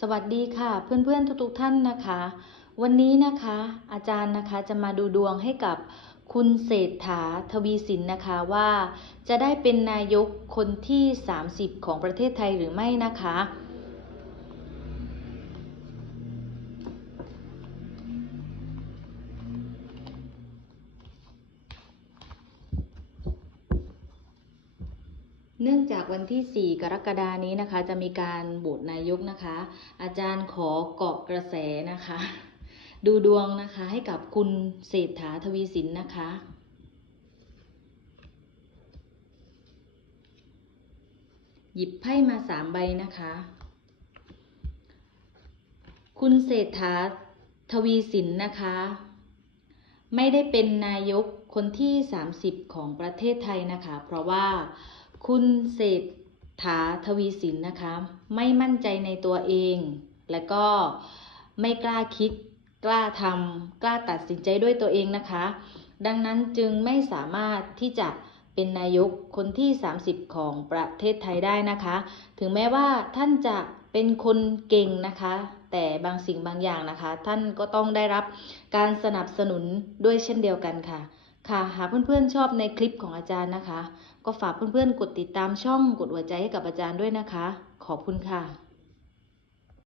สวัสดีค่ะเพื่อนๆทุกๆท่านนะคะ วันนี้นะคะอาจารย์นะคะจะมาดูดวงให้กับคุณเศรษฐาทวีสินนะคะว่า จะได้เป็นนายกคนที่ 30 ของประเทศไทยหรือไม่นะคะ เนื่องจากวันที่ 4 กรกฎานี้นะคะ จะมีการโหวตนายกนะคะ อาจารย์ขอเกาะกระแสนะคะ ดูดวงนะคะให้กับคุณเศรษฐาทวีสินนะคะหยิบไพ่มาสามใบนะคะ คุณเศรษฐาทวีสินนะคะ ไม่ได้เป็นนายกคนที่ 30 ของประเทศไทยนะคะ เพราะว่า คุณเศรษฐาทวีสินนะคะ ไม่มั่นใจในตัวเอง และก็ไม่กล้าคิด กล้าทำกล้าตัดสินใจด้วยตัวเองนะคะ ดังนั้นจึงไม่สามารถที่จะเป็นนายกคนที่ 30 ของประเทศไทยได้นะคะ ถึงแม้ว่าท่านจะเป็นคนเก่งนะคะ แต่บางสิ่งบางอย่างนะคะ ท่านก็ต้องได้รับการสนับสนุนด้วยเช่นเดียวกันค่ะ ค่ะ หากเพื่อนๆชอบในคลิปของอาจารย์นะคะ ก็ฝากเพื่อนๆกดติดตามช่องกดหัวใจให้กับอาจารย์ด้วยนะคะ ขอบคุณค่ะ